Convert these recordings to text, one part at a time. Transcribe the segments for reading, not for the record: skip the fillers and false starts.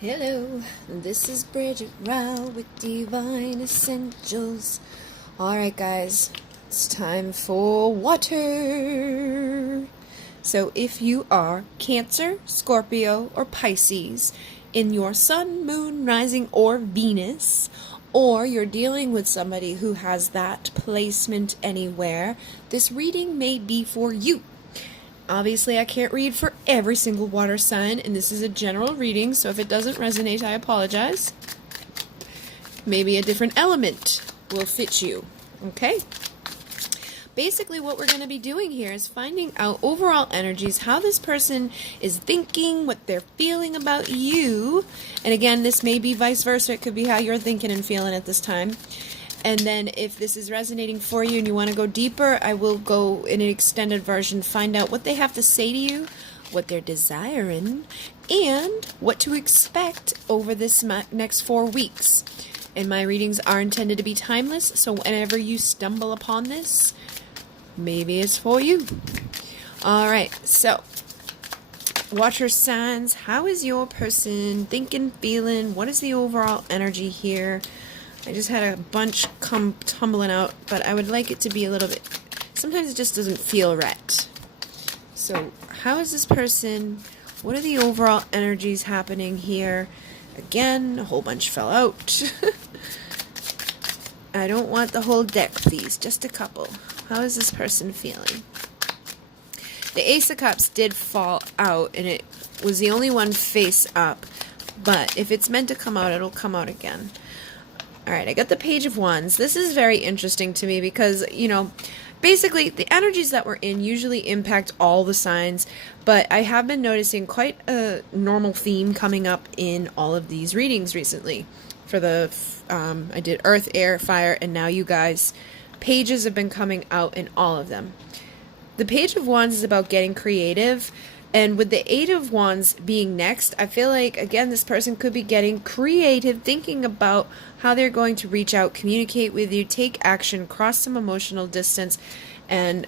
Hello, this is Bridget Rau with Divine Essentials. Alright guys, it's time for water. So if you are Cancer, Scorpio, or Pisces in your Sun, Moon, Rising, or Venus, or you're dealing with somebody who has that placement anywhere, this reading may be for you. Obviously, I can't read for every single water sign, and this is a general reading, so if it doesn't resonate, I apologize. Maybe a different element will fit you, okay? Basically, what we're going to be doing here is finding out overall energies, how this person is thinking, what they're feeling about you, and again, this may be vice versa. It could be how you're thinking and feeling at this time. And then if this is resonating for you and you want to go deeper, I will go in an extended version, find out what they have to say to you, what they're desiring, and what to expect over this next 4 weeks. And my readings are intended to be timeless, so whenever you stumble upon this, maybe it's for you. Alright, so water signs, how is your person thinking, feeling? What is the overall energy here? I just had a bunch come tumbling out, but I would like it to be a little bit, sometimes it just doesn't feel right. So, how is this person? What are the overall energies happening here? Again, a whole bunch fell out. I don't want the whole deck, please, just a couple. How is this person feeling? The Ace of Cups did fall out, and it was the only one face up, but if it's meant to come out, it'll come out again. Alright, I got the Page of Wands. This is very interesting to me because, basically the energies that we're in usually impact all the signs, but I have been noticing quite a normal theme coming up in all of these readings recently. For the, I did Earth, Air, Fire, and now you guys. Pages have been coming out in all of them. The Page of Wands is about getting creative. And with the Eight of Wands being next, I feel like, again, this person could be getting creative, thinking about how they're going to reach out, communicate with you, take action, cross some emotional distance, and,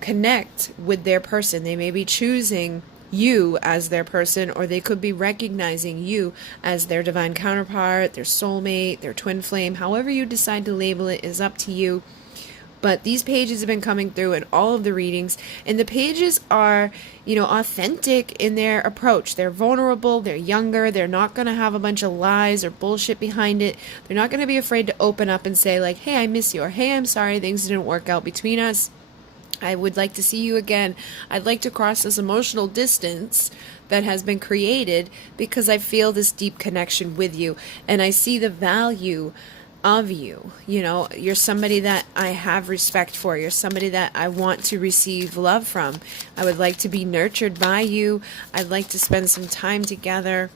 connect with their person. They may be choosing you as their person, or they could be recognizing you as their divine counterpart, their soulmate, their twin flame. However you decide to label it is up to you. But these pages have been coming through in all of the readings, and the pages are, authentic in their approach. They're vulnerable, they're younger, they're not going to have a bunch of lies or bullshit behind it. They're not going to be afraid to open up and say, like, hey, I miss you, or hey, I'm sorry, things didn't work out between us. I would like to see you again. I'd like to cross this emotional distance that has been created because I feel this deep connection with you, and I see the value of you. You're somebody that I have respect for. You're somebody that I want to receive love from. I would like to be nurtured by you. I'd like to spend some time together.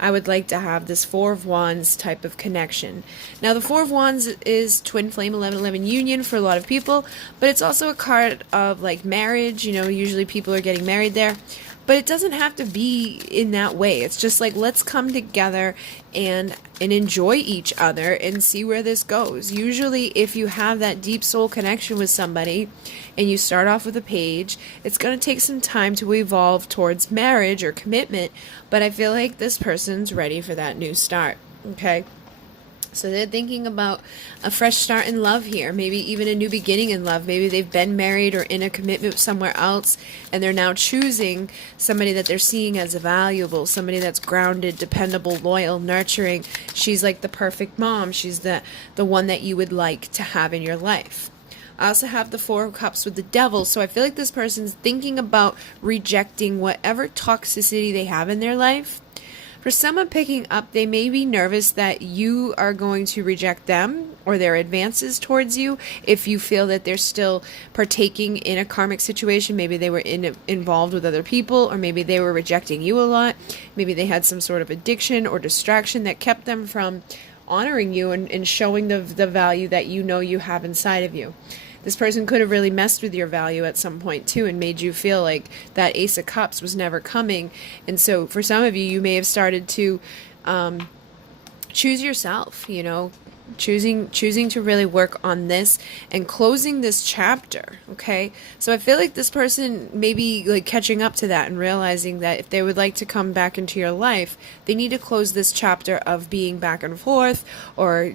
I would like to have this Four of Wands type of connection. Now, the Four of Wands is twin flame 11-11 union for a lot of people, but it's also a card of like marriage. Usually people are getting married there. But it doesn't have to be in that way. It's just like, let's come together and enjoy each other and see where this goes. Usually, if you have that deep soul connection with somebody and you start off with a page, it's going to take some time to evolve towards marriage or commitment. But I feel like this person's ready for that new start. Okay? So they're thinking about a fresh start in love here, maybe even a new beginning in love. Maybe they've been married or in a commitment somewhere else, and they're now choosing somebody that they're seeing as valuable, somebody that's grounded, dependable, loyal, nurturing. She's like the perfect mom. She's the one that you would like to have in your life. I also have the Four of Cups with the Devil, so I feel like this person's thinking about rejecting whatever toxicity they have in their life. For someone picking up, they may be nervous that you are going to reject them or their advances towards you if you feel that they're still partaking in a karmic situation. Maybe they were involved with other people, or maybe they were rejecting you a lot. Maybe they had some sort of addiction or distraction that kept them from honoring you and showing the value that you have inside of you. This person could have really messed with your value at some point too and made you feel like that Ace of Cups was never coming. And so for some of you, you may have started to choose yourself, choosing to really work on this and closing this chapter. Okay, so I feel like this person may be like catching up to that and realizing that if they would like to come back into your life, they need to close this chapter of being back and forth or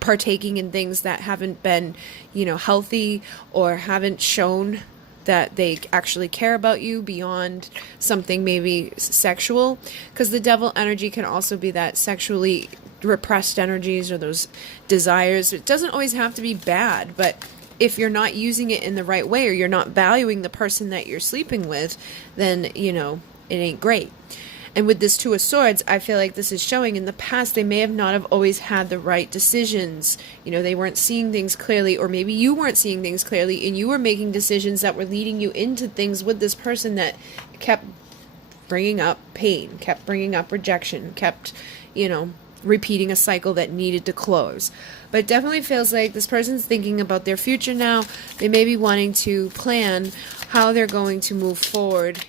partaking in things that haven't been, healthy, or haven't shown that they actually care about you beyond something maybe sexual, because the devil energy can also be that sexually repressed energies or those desires. It doesn't always have to be bad, but if you're not using it in the right way, or you're not valuing the person that you're sleeping with, then it ain't great. And with this Two of Swords, I feel like this is showing in the past they may have not have always had the right decisions. They weren't seeing things clearly, or maybe you weren't seeing things clearly, and you were making decisions that were leading you into things with this person that kept bringing up pain, kept bringing up rejection, kept, repeating a cycle that needed to close. But it definitely feels like this person's thinking about their future now. They may be wanting to plan how they're going to move forward,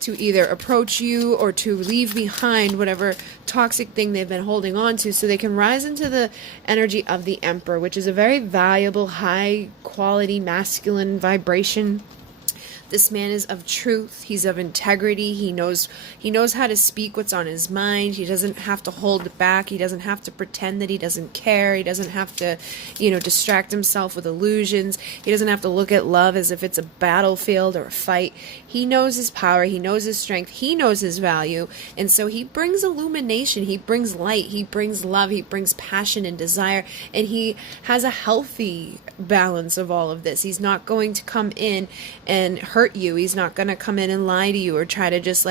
to either approach you or to leave behind whatever toxic thing they've been holding on to, so they can rise into the energy of the Emperor, which is a very valuable, high quality masculine vibration. This man is of truth. He's of integrity. He knows how to speak what's on his mind. He doesn't have to hold it back. He doesn't have to pretend that he doesn't care. He doesn't have to, distract himself with illusions. He doesn't have to look at love as if it's a battlefield or a fight. He knows his power. He knows his strength. He knows his value. And so he brings illumination. He brings light. He brings love. He brings passion and desire. And he has a healthy balance of all of this. He's not going to come in and hurt you. He's not going to come in and lie to you or try to just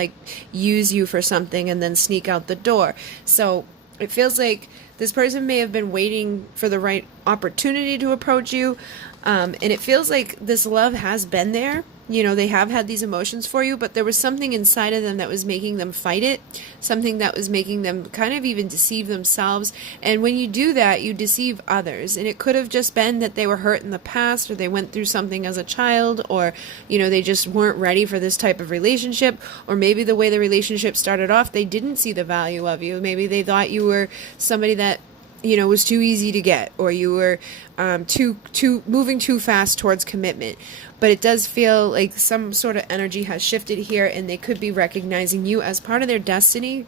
use you for something and then sneak out the door. So it feels like this person may have been waiting for the right opportunity to approach you. And it feels like this love has been there. They have had these emotions for you, but there was something inside of them that was making them fight it, something that was making them kind of even deceive themselves. And when you do that, you deceive others. And it could have just been that they were hurt in the past, or they went through something as a child, or, they just weren't ready for this type of relationship. Or maybe the way the relationship started off, they didn't see the value of you. Maybe they thought you were somebody that was too easy to get, or you were too moving too fast towards commitment. But it does feel like some sort of energy has shifted here, and they could be recognizing you as part of their destiny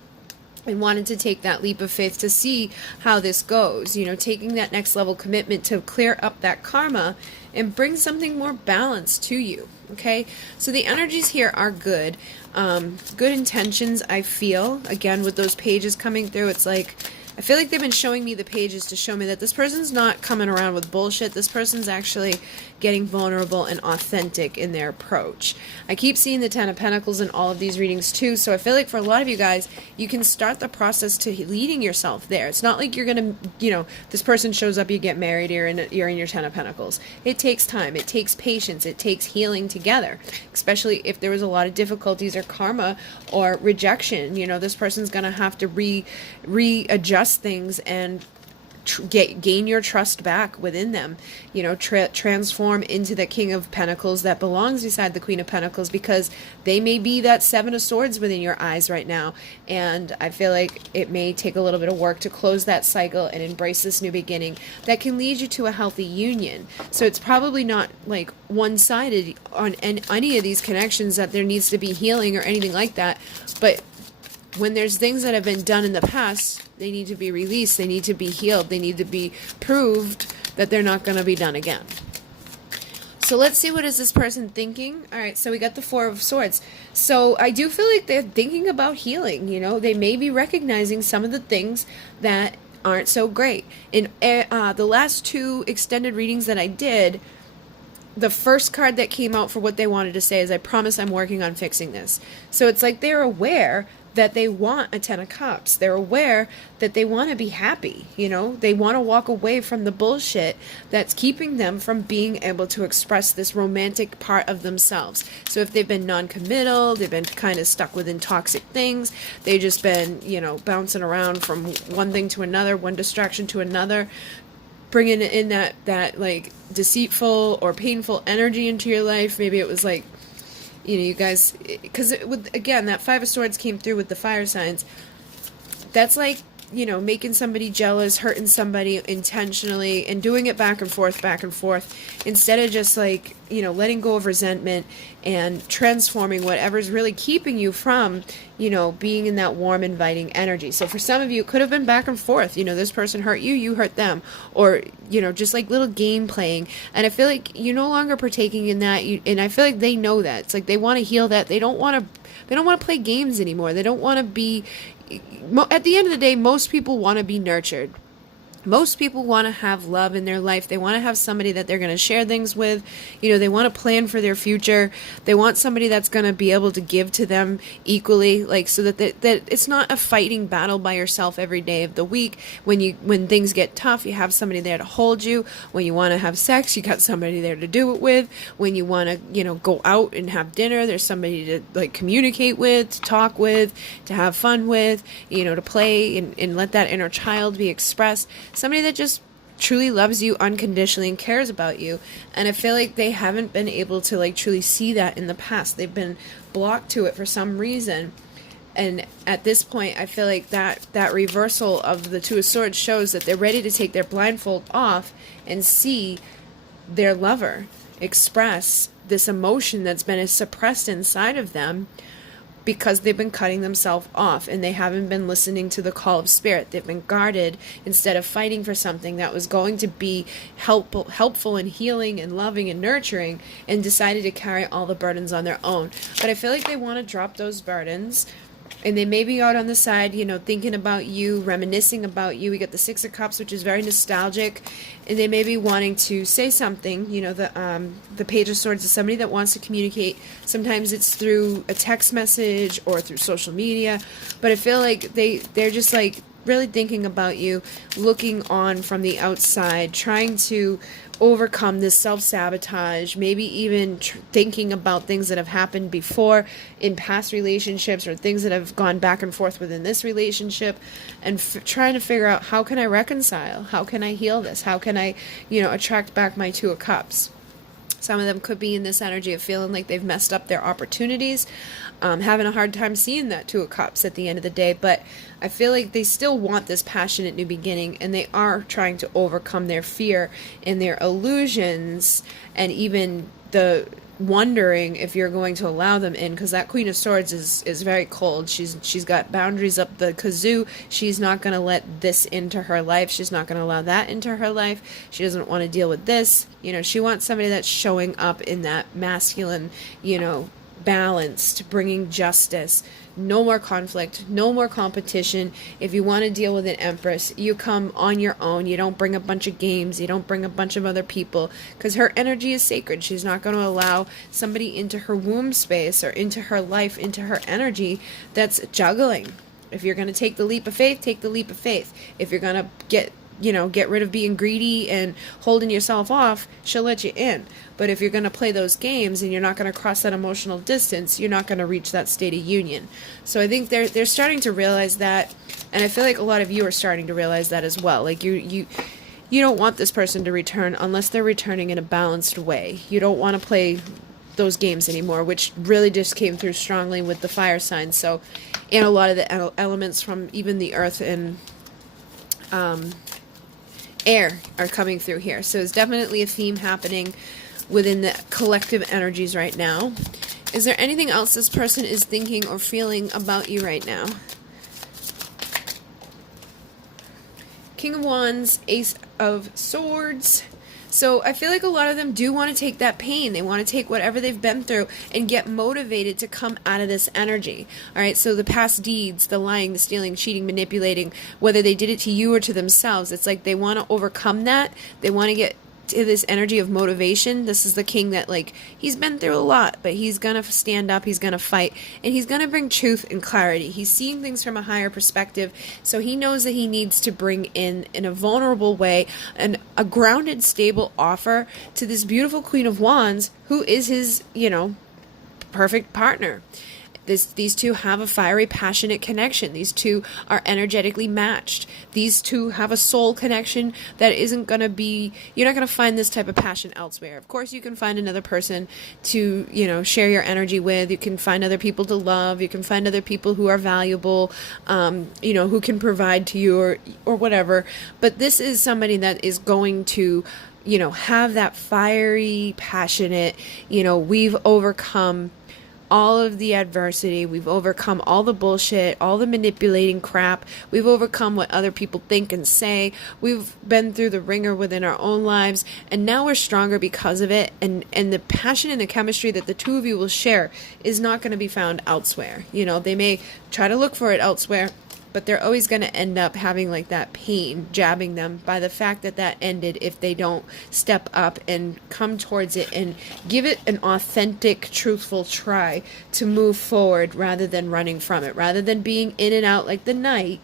and wanted to take that leap of faith to see how this goes, taking that next level commitment to clear up that karma and bring something more balanced to you. Okay, so the energies here are good. Good intentions, I feel. Again, with those pages coming through, it's like, I feel like they've been showing me the pages to show me that this person's not coming around with bullshit. This person's actually getting vulnerable and authentic in their approach. I keep seeing the Ten of Pentacles in all of these readings too, so I feel like for a lot of you guys, you can start the process to leading yourself there. It's not like you're going to, this person shows up, you get married, you're in your Ten of Pentacles. It takes time. It takes patience. It takes healing together, especially if there was a lot of difficulties or karma or rejection. This person's going to have to readjust things and gain your trust back within them, transform into the King of Pentacles that belongs beside the Queen of Pentacles, because they may be that Seven of Swords within your eyes right now. And I feel like it may take a little bit of work to close that cycle and embrace this new beginning that can lead you to a healthy union. So it's probably not like one-sided on any of these connections that there needs to be healing or anything like that, but when there's things that have been done in the past, they need to be released, they need to be healed, they need to be proved that they're not going to be done again. So let's see, what is this person thinking? All right, so we got the Four of Swords. So I do feel like they're thinking about healing, They may be recognizing some of the things that aren't so great. In the last two extended readings that I did, the first card that came out for what they wanted to say is, I promise I'm working on fixing this. So it's like they're aware that they want a Ten of Cups. They're aware that they want to be happy, They want to walk away from the bullshit that's keeping them from being able to express this romantic part of themselves. So if they've been non-committal, they've been kind of stuck within toxic things, they've just been, bouncing around from one thing to another, one distraction to another, bringing in that like deceitful or painful energy into your life. Maybe it was like, you guys, because again, that Five of Swords came through with the fire signs. That's like making somebody jealous, hurting somebody intentionally, and doing it back and forth, instead of just like, letting go of resentment and transforming whatever's really keeping you from, being in that warm, inviting energy. So for some of you, it could have been back and forth. This person hurt you, you hurt them, or, just like little game playing. And I feel like you're no longer partaking in that. And I feel like they know that. It's like they want to heal that. They don't want to play games anymore. They don't want to be, at the end of the day, most people want to be nurtured. Most people want to have love in their life. They want to have somebody that they're going to share things with. They want to plan for their future. They want somebody that's going to be able to give to them equally, like, so that it's not a fighting battle by yourself every day of the week. When things get tough, you have somebody there to hold you. When you want to have sex, you got somebody there to do it with. When you want to, go out and have dinner, there's somebody to like communicate with, to talk with, to have fun with, to play and let that inner child be expressed. Somebody that just truly loves you unconditionally and cares about you. And I feel like they haven't been able to like truly see that in the past. They've been blocked to it for some reason. And at this point, I feel like that reversal of the Two of Swords shows that they're ready to take their blindfold off and see their lover express this emotion that's been suppressed inside of them, because they've been cutting themselves off and they haven't been listening to the call of spirit. They've been guarded instead of fighting for something that was going to be helpful and healing and loving and nurturing, and decided to carry all the burdens on their own. But I feel like they want to drop those burdens, and they may be out on the side, thinking about you, reminiscing about you. We got the Six of Cups, which is very nostalgic, and they may be wanting to say something. The Page of Swords is somebody that wants to communicate. Sometimes it's through a text message or through social media, but I feel like they're just like really thinking about you, looking on from the outside, trying to overcome this self-sabotage, maybe even thinking about things that have happened before in past relationships, or things that have gone back and forth within this relationship, and trying to figure out, how can I reconcile? How can I heal this? How can I, attract back my Two of Cups? Some of them could be in this energy of feeling like they've messed up their opportunities, having a hard time seeing that Two of Cups at the end of the day. But I feel like they still want this passionate new beginning, and they are trying to overcome their fear and their illusions, and even the wondering if you're going to allow them in, because that Queen of Swords is very cold. She's got boundaries up the kazoo. She's not going to let this into her life. She's not going to allow that into her life. She doesn't want to deal with this. She wants somebody that's showing up in that masculine, balanced, bringing justice. No more conflict, no more competition. If you want to deal with an Empress, you come on your own. You don't bring a bunch of games. You don't bring a bunch of other people, because her energy is sacred. She's not going to allow somebody into her womb space or into her life, into her energy that's juggling. If you're going to take the leap of faith, take the leap of faith. If you're going to get rid of being greedy and holding yourself off, she'll let you in. But if you're going to play those games and you're not going to cross that emotional distance, you're not going to reach that state of union. So I think they're starting to realize that, and I feel like a lot of you are starting to realize that as well. Like you don't want this person to return unless they're returning in a balanced way. You don't want to play those games anymore, which really just came through strongly with the fire signs. So, and a lot of the elements from even the earth and air are coming through here. So it's definitely a theme happening within the collective energies right now. Is there anything else this person is thinking or feeling about you right now? King of Wands, Ace of Swords. So I feel like a lot of them do want to take that pain. They want to take whatever they've been through and get motivated to come out of this energy. All right, so the past deeds, the lying, the stealing, cheating, manipulating, whether they did it to you or to themselves, it's like they want to overcome that. They want to get to this energy of motivation. This is the king that, like, he's been through a lot, but he's gonna stand up, he's gonna fight, and he's gonna bring truth and clarity. He's seeing things from a higher perspective, so he knows that he needs to bring in a vulnerable way, a grounded, stable offer to this beautiful Queen of Wands, who is his, perfect partner. These two have a fiery, passionate connection. These two are energetically matched. These two have a soul connection that isn't going to be, you're not going to find this type of passion elsewhere. Of course, you can find another person to, you know, share your energy with. You can find other people to love. You can find other people who are valuable, you know, who can provide to you or whatever. But this is somebody that is going to, you know, have that fiery, passionate, you know, we've overcome all of the adversity, we've overcome all the bullshit, all the manipulating crap, we've overcome what other people think and say, we've been through the ringer within our own lives, and now we're stronger because of it, and the passion and the chemistry that the two of you will share is not going to be found elsewhere. You know, they may try to look for it elsewhere, but they're always going to end up having like that pain jabbing them by the fact that that ended if they don't step up and come towards it and give it an authentic, truthful try to move forward rather than running from it. Rather than being in and out like the knight,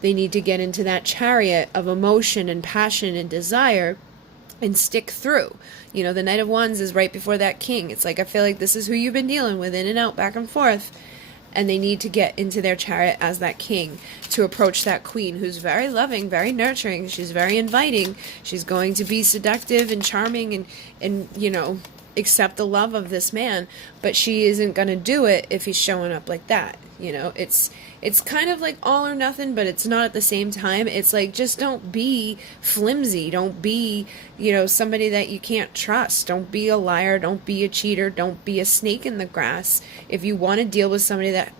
they need to get into that chariot of emotion and passion and desire and stick through. You know, the Knight of Wands is right before that King. It's like, I feel like this is who you've been dealing with, in and out, back and forth. And they need to get into their chariot as that king to approach that queen who's very loving, very nurturing. She's very inviting. She's going to be seductive and charming and you know, accept the love of this man. But she isn't going to do it if he's showing up like that. You know, it's kind of like all or nothing, but it's not at the same time. It's like, just don't be flimsy. Don't be, you know, somebody that you can't trust. Don't be a liar. Don't be a cheater. Don't be a snake in the grass. If you want to deal with somebody that,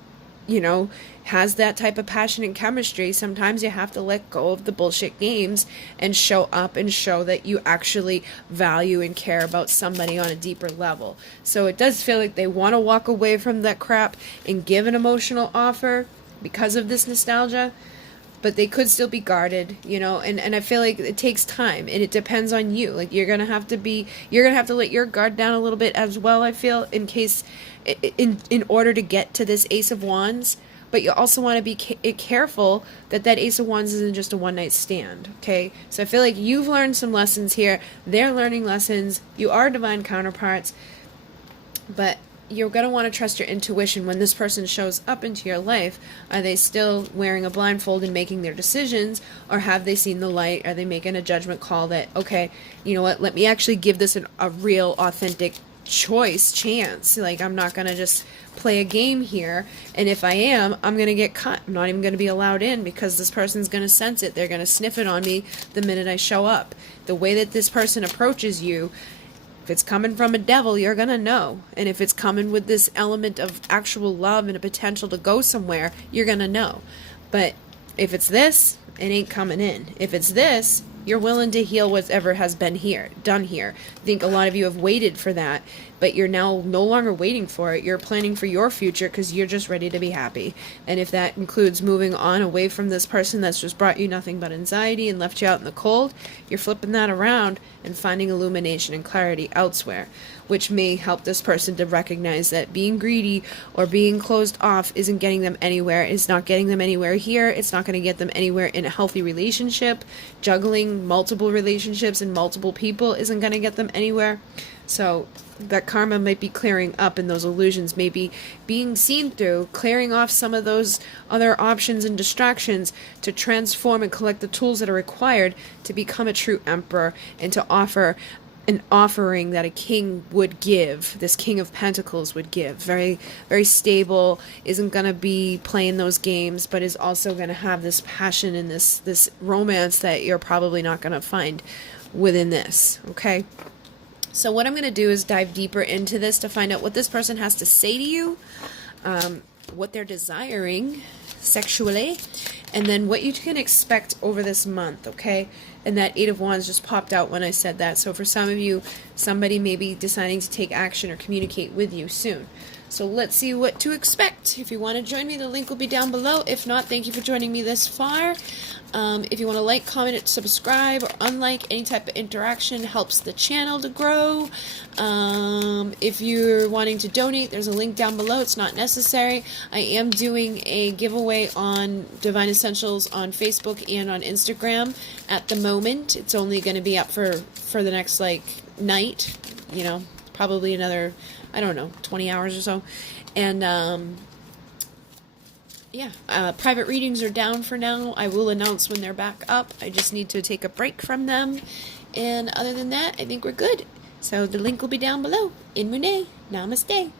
you know, has that type of passion and chemistry, sometimes you have to let go of the bullshit games and show up and show that you actually value and care about somebody on a deeper level. So it does feel like they want to walk away from that crap and give an emotional offer because of this nostalgia, but they could still be guarded, you know, and I feel like it takes time, and it depends on you. Like, you're gonna have to let your guard down a little bit as well, I feel, in order to get to this Ace of Wands. But you also want to be careful that Ace of Wands isn't just a one-night stand, okay? So I feel like you've learned some lessons here. They're learning lessons. You are divine counterparts. But you're going to want to trust your intuition when this person shows up into your life. Are they still wearing a blindfold and making their decisions? Or have they seen the light? Are they making a judgment call that, okay, you know what, let me actually give this a real, authentic chance. Like, I'm not going to just play a game here, and if I am, I'm going to get cut. I'm not even going to be allowed in because this person's going to sense it. They're going to sniff it on me the minute I show up. The way that this person approaches you, if it's coming from a devil, you're going to know. And if it's coming with this element of actual love and a potential to go somewhere, you're going to know. But if it's this, it ain't coming in. If it's this, you're willing to heal whatever has been done here. I think a lot of you have waited for that, but you're now no longer waiting for it. You're planning for your future because you're just ready to be happy. And if that includes moving on away from this person that's just brought you nothing but anxiety and left you out in the cold, you're flipping that around and finding illumination and clarity elsewhere, which may help this person to recognize that being greedy or being closed off isn't getting them anywhere. It's not getting them anywhere here. It's not going to get them anywhere in a healthy relationship. Juggling multiple relationships and multiple people isn't going to get them anywhere. So that karma might be clearing up, and those illusions may be being seen through, clearing off some of those other options and distractions to transform and collect the tools that are required to become a true emperor and to offer an offering that a king would give, this King of Pentacles would give. Very, very stable, isn't going to be playing those games, but is also going to have this passion and this romance that you're probably not going to find within this, okay? So what I'm going to do is dive deeper into this to find out what this person has to say to you, what they're desiring sexually, and then what you can expect over this month, okay? And that Eight of Wands just popped out when I said that. So for some of you, somebody may be deciding to take action or communicate with you soon. So let's see what to expect. If you want to join me, the link will be down below. If not, thank you for joining me this far. If you want to like, comment, subscribe, or unlike, any type of interaction helps the channel to grow. If you're wanting to donate, there's a link down below. It's not necessary. I am doing a giveaway on Divine Essentials on Facebook and on Instagram at the moment. It's only going to be up for the next, like, night, you know, probably another, I don't know, 20 hours or so. And yeah, private readings are down for now. I will announce when they're back up. I just need to take a break from them. And other than that, I think we're good. So the link will be down below. In Monet. Namaste.